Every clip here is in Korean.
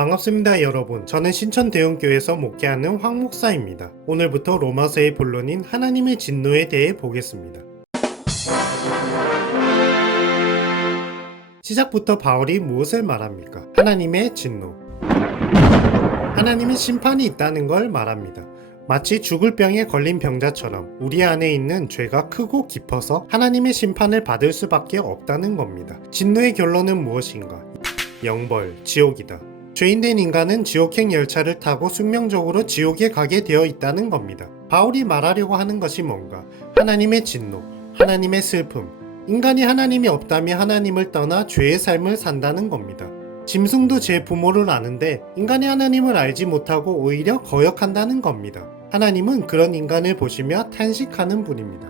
반갑습니다 여러분. 저는 신천대형교회에서 목회하는 황 목사입니다. 오늘부터 로마서의 본론인 하나님의 진노에 대해 보겠습니다. 시작부터 바울이 무엇을 말합니까? 하나님의 진노. 하나님의 심판이 있다는 걸 말합니다. 마치 죽을 병에 걸린 병자처럼 우리 안에 있는 죄가 크고 깊어서 하나님의 심판을 받을 수밖에 없다는 겁니다. 진노의 결론은 무엇인가? 영벌, 지옥이다. 죄인된 인간은 지옥행 열차를 타고 숙명적으로 지옥에 가게 되어 있다는 겁니다. 바울이 말하려고 하는 것이 뭔가? 하나님의 진노, 하나님의 슬픔. 인간이 하나님이 없다면 하나님을 떠나 죄의 삶을 산다는 겁니다. 짐승도 제 부모를 아는데 인간이 하나님을 알지 못하고 오히려 거역한다는 겁니다. 하나님은 그런 인간을 보시며 탄식하는 분입니다.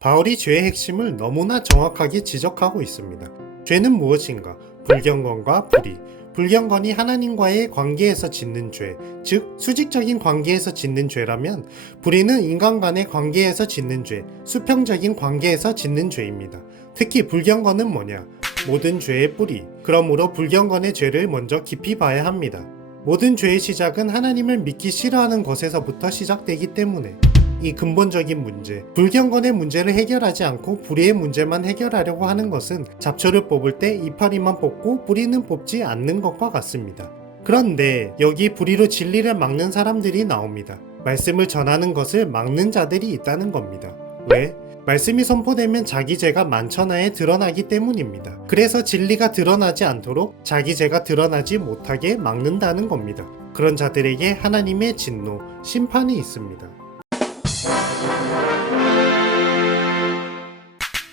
바울이 죄의 핵심을 너무나 정확하게 지적하고 있습니다. 죄는 무엇인가? 불경건과 불의. 불경건이 하나님과의 관계에서 짓는 죄, 즉 수직적인 관계에서 짓는 죄라면 불의는 인간 간의 관계에서 짓는 죄, 수평적인 관계에서 짓는 죄입니다. 특히 불경건은 뭐냐? 모든 죄의 뿌리. 그러므로 불경건의 죄를 먼저 깊이 봐야 합니다. 모든 죄의 시작은 하나님을 믿기 싫어하는 것에서부터 시작되기 때문에 이 근본적인 문제, 불경건의 문제를 해결하지 않고 불의의 문제만 해결하려고 하는 것은 잡초를 뽑을 때 이파리만 뽑고 뿌리는 뽑지 않는 것과 같습니다. 그런데 여기 불의로 진리를 막는 사람들이 나옵니다. 말씀을 전하는 것을 막는 자들이 있다는 겁니다. 왜? 말씀이 선포되면 자기 죄가 만천하에 드러나기 때문입니다. 그래서 진리가 드러나지 않도록 자기 죄가 드러나지 못하게 막는다는 겁니다. 그런 자들에게 하나님의 진노, 심판이 있습니다.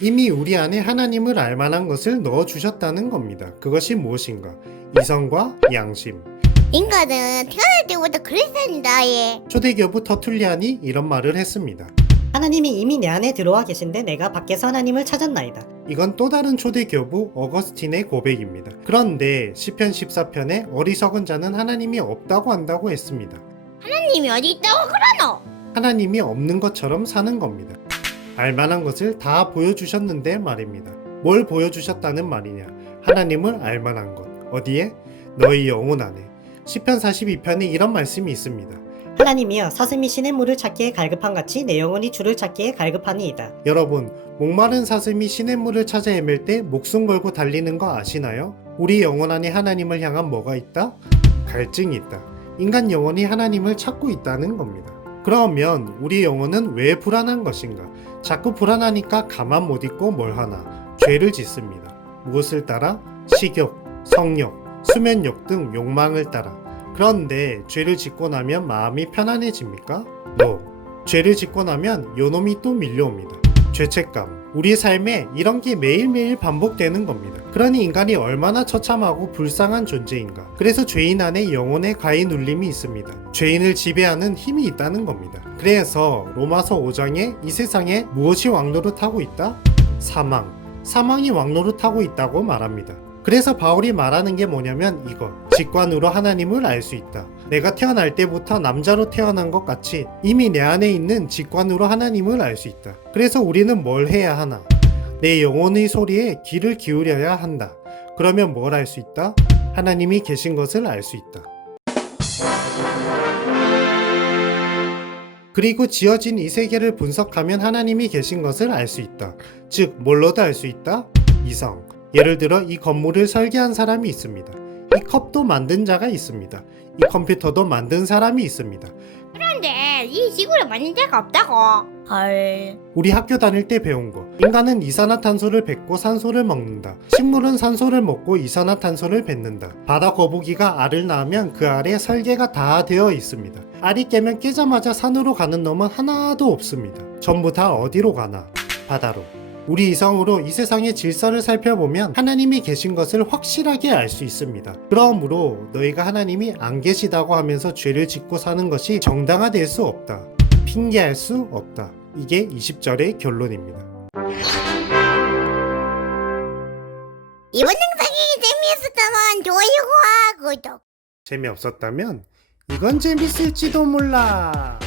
이미 우리 안에 하나님을 알만한 것을 넣어주셨다는 겁니다. 그것이 무엇인가? 이성과 양심. 인간은 태어날 때부터 그랬습니다. 예. 초대교부 터툴리안이 이런 말을 했습니다. 하나님이 이미 내 안에 들어와 계신데 내가 밖에서 하나님을 찾았나이다. 이건 또 다른 초대교부 어거스틴의 고백입니다. 그런데 시편 14편에 어리석은 자는 하나님이 없다고 한다고 했습니다. 하나님이 어디 있다고 그러노? 하나님이 없는 것처럼 사는 겁니다. 알만한 것을 다 보여주셨는데 말입니다. 뭘 보여주셨다는 말이냐? 하나님을 알만한 것. 어디에? 너희 영혼 안에. 시편 42편에 이런 말씀이 있습니다. 하나님이여 사슴이 시냇물을 찾기에 갈급한 같이 내 영혼이 주를 찾기에 갈급하니이다. 여러분, 목마른 사슴이 시냇물을 찾아 헤맬 때 목숨 걸고 달리는 거 아시나요? 우리 영혼 안에 하나님을 향한 뭐가 있다? 갈증이 있다. 인간 영혼이 하나님을 찾고 있다는 겁니다. 그러면 우리 영혼은 왜 불안한 것인가? 자꾸 불안하니까 가만 못 있고 뭘 하나? 죄를 짓습니다. 무엇을 따라? 식욕, 성욕, 수면욕 등 욕망을 따라. 그런데 죄를 짓고 나면 마음이 편안해집니까? No. 죄를 짓고 나면 요놈이 또 밀려옵니다. 죄책감. 우리 삶에 이런 게 매일매일 반복되는 겁니다. 그러니 인간이 얼마나 처참하고 불쌍한 존재인가. 그래서 죄인 안에 영혼의 가히 눌림이 있습니다. 죄인을 지배하는 힘이 있다는 겁니다. 그래서 로마서 5장에 이 세상에 무엇이 왕노릇하고 있다? 사망. 사망이 왕노릇하고 있다고 말합니다. 그래서 바울이 말하는 게 뭐냐면 이거. 직관으로 하나님을 알 수 있다. 내가 태어날 때부터 남자로 태어난 것 같이 이미 내 안에 있는 직관으로 하나님을 알 수 있다. 그래서 우리는 뭘 해야 하나? 내 영혼의 소리에 귀를 기울여야 한다. 그러면 뭘 알 수 있다? 하나님이 계신 것을 알 수 있다. 그리고 지어진 이 세계를 분석하면 하나님이 계신 것을 알 수 있다. 즉, 뭘로도 알 수 있다? 이성. 예를 들어 이 건물을 설계한 사람이 있습니다. 이 컵도 만든 자가 있습니다. 이 컴퓨터도 만든 사람이 있습니다. 그런데 이 지구를 만든 데가 없다고. 헐. 우리 학교 다닐 때 배운 거. 인간은 이산화탄소를 뱉고 산소를 먹는다. 식물은 산소를 먹고 이산화탄소를 뱉는다. 바다 거북이가 알을 낳으면 그 알에 설계가 다 되어 있습니다. 알이 깨면 깨자마자 산으로 가는 놈은 하나도 없습니다. 전부 다 어디로 가나? 바다로. 우리 이성으로 이 세상의 질서를 살펴보면 하나님이 계신 것을 확실하게 알 수 있습니다. 그러므로 너희가 하나님이 안 계시다고 하면서 죄를 짓고 사는 것이 정당화될 수 없다. 핑계할 수 없다. 이게 20절의 결론입니다. 이번 영상이 재미있었다면 좋아요와 구독. 재미없었다면 이건 재밌을지도 몰라.